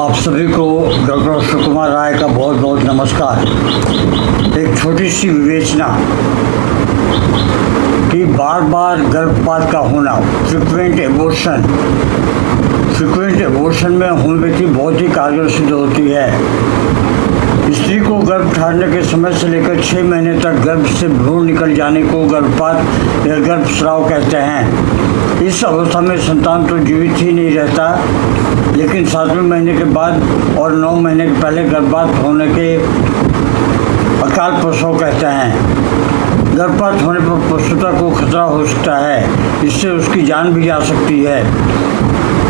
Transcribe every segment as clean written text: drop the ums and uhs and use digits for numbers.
आप सभी को डॉक्टर अशोक कुमार राय का बहुत बहुत नमस्कार। एक छोटी सी विवेचना कि बार बार गर्भपात का होना, फ्रिक्वेंट एबॉर्शन में होम्योपैथी बहुत ही कारगर सिद्ध होती है। स्त्री को गर्भ धारने के समय से लेकर 6 महीने तक गर्भ से भ्रूण निकल जाने को गर्भपात या गर्भस्राव कहते हैं। इस अवस्था में संतान तो जीवित ही नहीं रहता, लेकिन 7वें महीने के बाद और 9 महीने के पहले गर्भपात होने के अकाल प्रसव कहते हैं। गर्भपात होने पर प्रसूता को खतरा हो सकता है, इससे उसकी जान भी जा सकती है।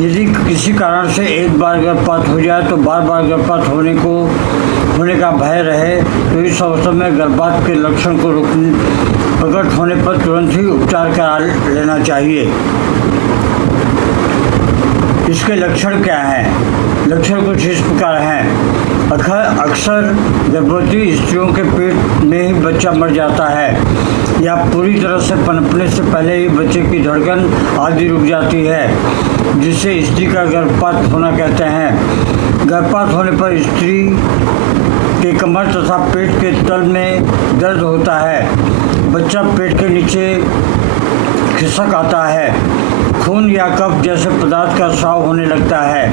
यदि किसी कारण से एक बार गर्भपात हो जाए तो बार बार गर्भपात होने का भय रहे तो इस अवस्था में गर्भपात के लक्षण को प्रकट होने पर तुरंत ही उपचार करा लेना चाहिए। इसके लक्षण क्या हैं? लक्षण कुछ इस प्रकार हैं। अक्सर गर्भवती स्त्रियों के पेट में ही बच्चा मर जाता है या पूरी तरह से पनपने से पहले ही बच्चे की धड़कन आदि रुक जाती है, जिसे स्त्री का गर्भपात होना कहते हैं। गर्भपात होने पर स्त्री के कमर तथा पेट के तल में दर्द होता है। बच्चा पेट के नीचे खिसक आता है। खून या कफ जैसे पदार्थ का स्राव होने लगता है।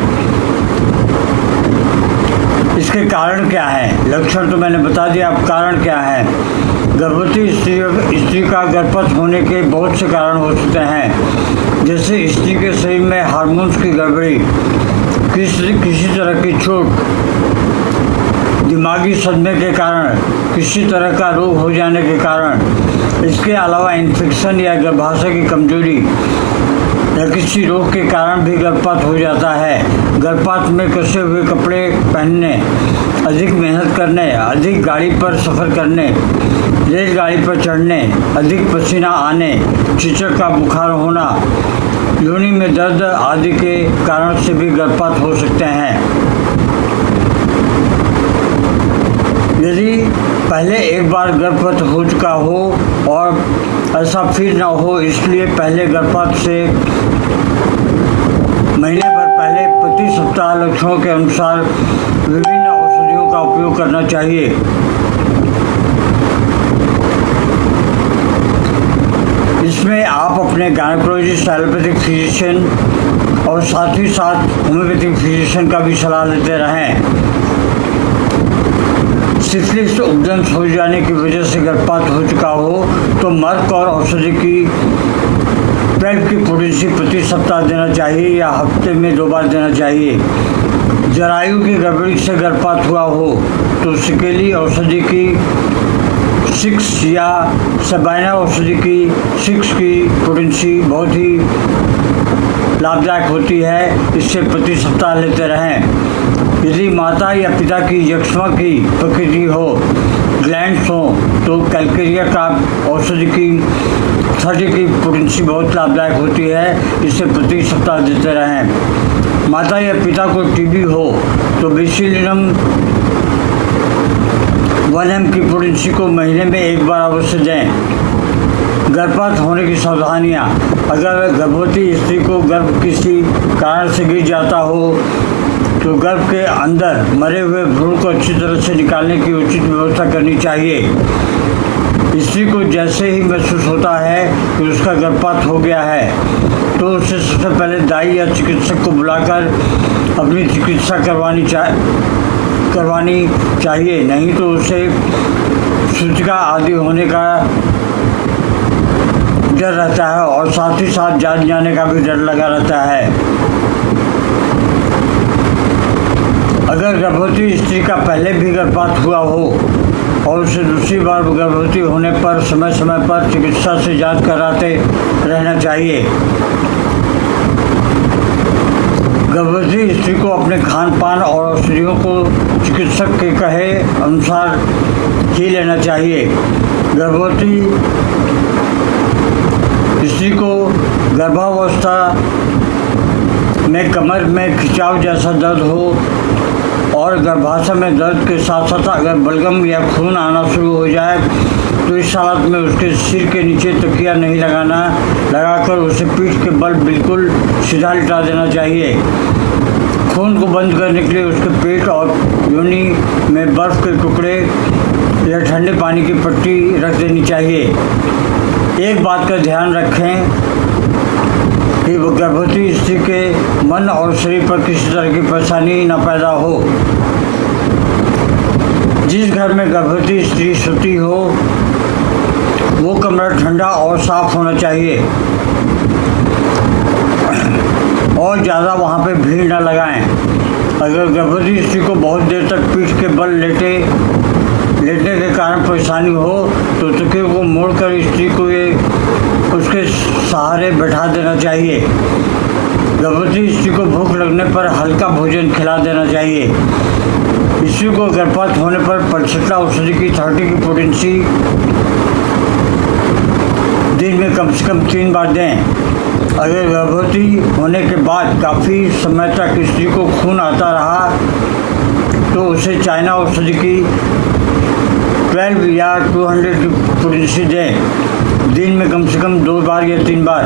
इसके कारण क्या है? लक्षण तो मैंने बता दिया, अब कारण क्या है? गर्भवती स्त्री का गर्भपात होने के बहुत से कारण हो सकते हैं, जैसे स्त्री के शरीर में हार्मोन्स की गड़बड़ी, किसी तरह की चोट, दिमागी सदमे के कारण, किसी तरह का रोग हो जाने के कारण, इसके अलावा इन्फेक्शन या गर्भाशय की कमजोरी या किसी रोग के कारण भी गर्भपात हो जाता है। गर्भपात में कसे हुए कपड़े पहनने, अधिक मेहनत करने, अधिक गाड़ी पर सफ़र करने, रेलगाड़ी पर चढ़ने, अधिक पसीना आने, चीचक का बुखार होना, योनि में दर्द आदि के कारण से भी गर्भपात हो सकते हैं। यदि पहले एक बार गर्भपात हो चुका हो और ऐसा फिर न हो, इसलिए पहले गर्भपात से महीने भर पहले प्रति सप्ताह लक्षणों के अनुसार विभिन्न औषधियों का उपयोग करना चाहिए। इसमें आप अपने गायनेकोलॉजिस्ट, एलोपैथिक फिजिशियन और साथ ही साथ होम्योपैथिक फिजिशियन का भी सलाह लेते रहें। सिफिलिस उद्गंध हो जाने की वजह से गर्भपात हो चुका हो तो मर्क और औषधि की पेट की पोटेंसी प्रति सप्ताह देना चाहिए या हफ्ते में 2 बार देना चाहिए। जरायु की गड़बड़ी से गर्भपात हुआ हो तो सिकेली औषधि की 6 या सबाइना औषधि की 6 की पोटेंसी बहुत ही लाभदायक होती है, इससे प्रति सप्ताह लेते रहें। यदि माता या पिता की यक्ष्मा की प्रकृति हो, ग्लैंड्स हो, तो कैलकेरिया का औषधि की 30 की पोटेंसी बहुत लाभदायक होती है, इसे प्रति सप्ताह देते रहें। माता या पिता को टीबी हो तो बेसिलिनम 1 की पोटेंसी को महीने में 1 बार अवश्य दें। गर्भपात होने की सावधानियाँ। अगर गर्भवती स्त्री को गर्भ किसी कारण से गिर जाता हो तो गर्भ के अंदर मरे हुए भ्रूण को अच्छी तरह से निकालने की उचित व्यवस्था करनी चाहिए। स्त्री को जैसे ही महसूस होता है कि उसका गर्भपात हो गया है तो उसे सबसे पहले दाई या चिकित्सक को बुलाकर अपनी चिकित्सा करवानी चाहिए, नहीं तो उसे सूजिका आदि होने का डर रहता है और साथ ही साथ जान जाने का भी डर लगा रहता है। अगर गर्भवती स्त्री का पहले भी गर्भपात हुआ हो और उसे दूसरी बार गर्भवती होने पर समय समय पर चिकित्सा से जांच कराते रहना चाहिए। गर्भवती स्त्री को अपने खान पान और औषधियों को चिकित्सक के कहे अनुसार ही लेना चाहिए। गर्भवती स्त्री को गर्भावस्था में कमर में खिंचाव जैसा दर्द हो और गर्भाशय में दर्द के साथ साथ अगर बलगम या खून आना शुरू हो जाए तो इस हालत में उसके सिर के नीचे तकिया नहीं लगाकर उसे पीठ के बल बिल्कुल सीधा लिटा देना चाहिए। खून भ्रूण को बंद करने के लिए उसके पेट और योनि में बर्फ के टुकड़े या ठंडे पानी की पट्टी रख देनी चाहिए। एक बात का ध्यान रखें कि गर्भवती स्त्री के मन और शरीर पर किसी तरह की परेशानी न पैदा हो। जिस घर में गर्भवती स्त्री सोती हो वो कमरा ठंडा और साफ होना चाहिए और ज़्यादा वहाँ पे भीड़ न लगाएं। अगर गर्भवती स्त्री को बहुत देर तक पीठ के बल लेटने के कारण परेशानी हो तो तकिए को मोड़कर स्त्री को उसके सहारे बैठा देना चाहिए। गर्भवती स्त्री को भूख लगने पर हल्का भोजन खिला देना चाहिए। स्त्री को गर्भपात होने पर पलछटा औषधि की 30 की पोटेंसी दिन में कम से कम 3 बार दें। अगर गर्भवती होने के बाद काफ़ी समय तक स्त्री को खून आता रहा तो उसे चाइना औषधि की 12 या 200 की पोटेंसी दें, दिन में कम से कम 2 बार या 3 बार।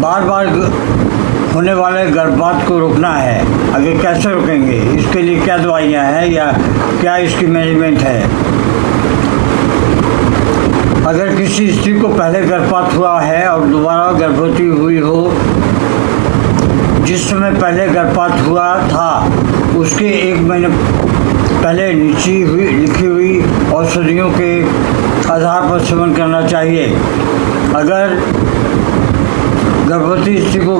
बार बार होने वाले गर्भपात को रोकना है। अगर कैसे रोकेंगे, इसके लिए क्या दवाइयाँ हैं या क्या इसकी मैनेजमेंट है। अगर किसी स्त्री को पहले गर्भपात हुआ है और दोबारा गर्भवती हुई हो, जिस समय पहले गर्भपात हुआ था उसके 1 महीने पहले लिखी हुई औषधियों के आधार पर सेवन करना चाहिए। अगर गर्भवती स्त्री को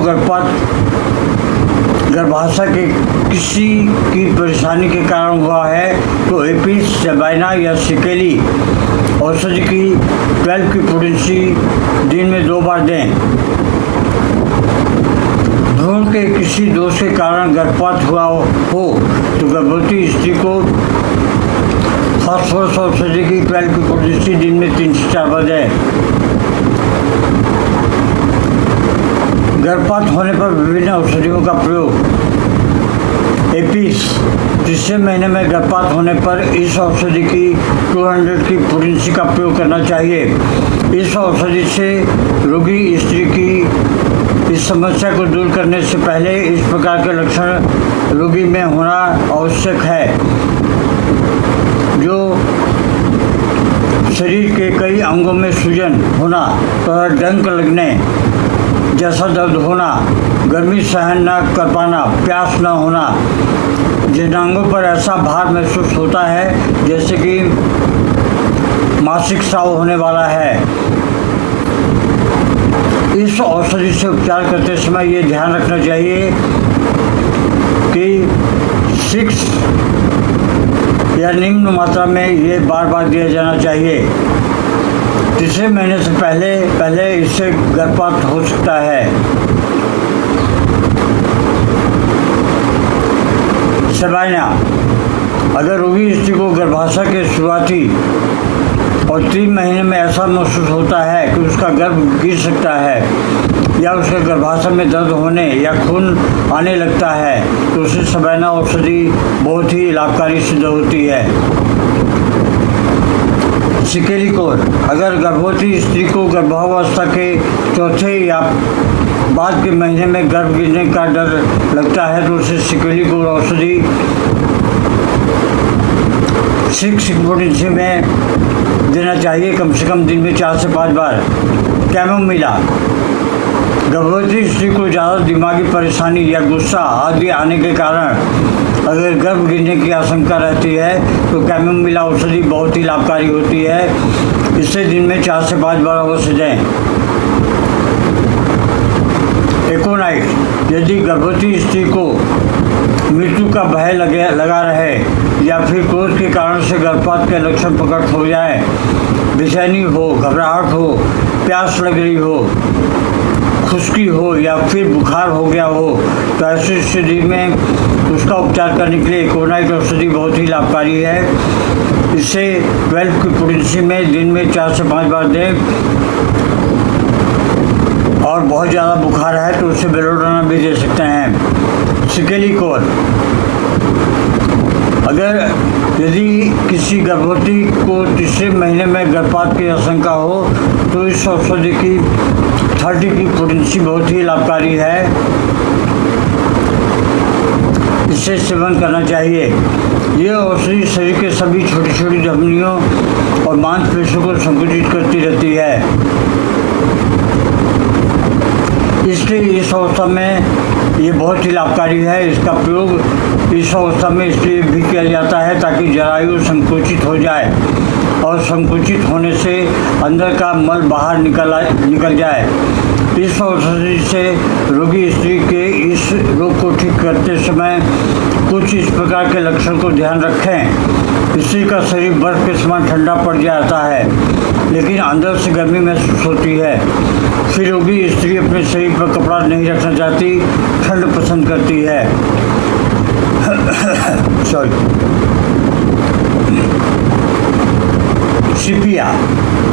गर्भाशय के किसी की परेशानी के कारण हुआ है तो एपिस, सेबाइना या सिकेली औषधि की 12 की पोटेंसी दिन में 2 बार दें। भ्रूण के किसी दोष के कारण गर्भपात हुआ हो तो गर्भवती स्त्री को फास्फोरस औषधि की 12 की पोटेंसी दिन में 3 से 4 बार दें। गर्भपात होने पर विभिन्न औषधियों का प्रयोग। एपिस, 3 महीने में गर्भपात होने पर इस औषधि की 200 की पोटेंसी का प्रयोग करना चाहिए। इस औषधि से रोगी स्त्री की इस समस्या को दूर करने से पहले इस प्रकार के लक्षण रोगी में होना आवश्यक है, जो शरीर के कई अंगों में सूजन होना, डंक लगने जैसा दर्द होना, गर्मी सहन न कर पाना, प्यास न होना, जनांगों पर ऐसा भार महसूस होता है जैसे कि मासिक स्राव होने वाला है। इस औषधि से उपचार करते समय ये ध्यान रखना चाहिए कि 6 या निम्न मात्रा में ये बार बार दिया जाना चाहिए। 3 महीने से पहले इससे गर्भपात हो सकता है। सेबाइना, अगर रोगी स्त्री को गर्भाशय के शुरुआती और 3 महीने में ऐसा महसूस होता है कि उसका गर्भ गिर सकता है या उसके गर्भाशय में दर्द होने या खून आने लगता है तो उसे सेबाइना औषधि बहुत ही लाभकारी सिद्ध होती है। सिकेलिकोर, अगर गर्भवती स्त्री को गर्भावस्था के चौथे या बाद के महीने में गर्भ गिरने का डर लगता है तो उसे सिकेलिकोर औषधि 6 पोटेंसी में देना चाहिए, कम से कम दिन में 4 से 5 बार। कैमोमिला, गर्भवती स्त्री को ज़्यादा दिमागी परेशानी या गुस्सा आदि आने के कारण अगर गर्भ गिरने की आशंका रहती है तो कैमोमिला औषधि बहुत ही लाभकारी होती है। इसे दिन में 4 से 5 बार अवश्य दें। एकोनाइट, यदि गर्भवती स्त्री को मृत्यु का भय लगा रहे या फिर क्रोध के कारण से गर्भपात के लक्षण प्रकट हो जाए, बेचैनी हो, घबराहट हो, प्यास लग रही हो, खुश्की हो या फिर बुखार हो गया हो तो ऐसी स्थिति में उसका उपचार करने के लिए एकोनाइट औषधि बहुत ही लाभकारी है। इसे 12 की पोटेंसी में दिन में 4 से 5 बार दें और बहुत ज़्यादा बुखार है तो उसे बेलोडाना भी दे सकते हैं। सिकेलिकोर, यदि किसी गर्भवती को 3 महीने में गर्भपात की आशंका हो तो इस औषधि की 30 की पोटेंसी बहुत ही लाभकारी है, इसे सेवन करना चाहिए। यह औषधि शरीर के सभी छोटी छोटी धमनियों और मांसपेशियों को संकुचित करती रहती है, इसलिए इस अवस्था में ये बहुत ही लाभकारी है। इसका प्रयोग इस अवस्था में इसलिए भी किया जाता है ताकि जरायु संकुचित हो जाए और संकुचित होने से अंदर का मल बाहर निकल जाए। इस औषधि से रोगी स्त्री के इस रोग को ठीक करते समय कुछ इस प्रकार के लक्षण को ध्यान रखें। स्त्री का शरीर बर्फ के समान ठंडा पड़ जाता है, लेकिन अंदर से गर्मी महसूस होती है। फिर रोगी स्त्री अपने शरीर पर कपड़ा नहीं रखना चाहती, ठंड पसंद करती है। सीपिया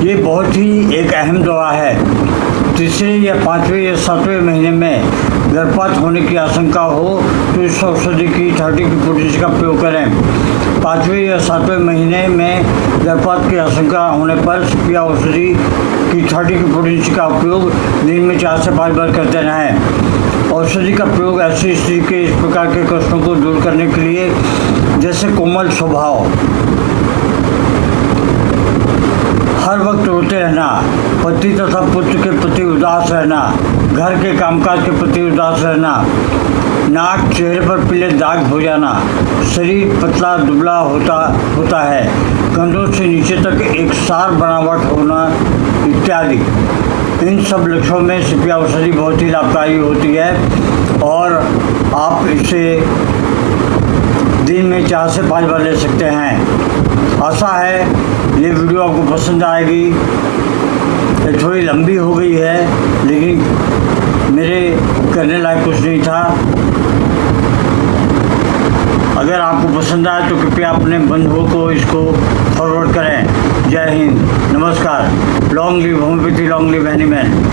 ये बहुत ही एक अहम दवा है। तीसरे या 5वें या 7वें महीने में गर्भपात होने की आशंका हो तो इस औषधि की 30 की पोटेंसी का प्रयोग करें। 5वें या 7वें महीने में गर्भपात की आशंका होने पर सीपिया औषधि की 30 की पोटेंसी का उपयोग दिन में 4 से 5 बार करते रहें। औषधि का प्रयोग ऐसी स्त्री के इस प्रकार के कष्टों को दूर करने के लिए जैसे कोमल स्वभाव, हर वक्त रोते रहना, पति तथा पुत्र के प्रति उदास रहना, घर के कामकाज के प्रति उदास रहना, नाक चेहरे पर पीले दाग हो जाना, शरीर पतला दुबला होता है, कंधों से नीचे तक एक सार बनावट होना इत्यादि। इन सब लक्षणों में सीपिया औषधि बहुत ही लाभकारी होती है और आप इसे दिन में 4 से 5 बार ले सकते हैं। आशा है ये वीडियो आपको पसंद आएगी। ये थोड़ी लंबी हो गई है, लेकिन मेरे करने लायक कुछ नहीं था। अगर आपको पसंद आए तो कृपया अपने बंधुओं को इसको फॉरवर्ड करें। जय हिंद, नमस्कार। Long live homeopathy, long live एनीमैन।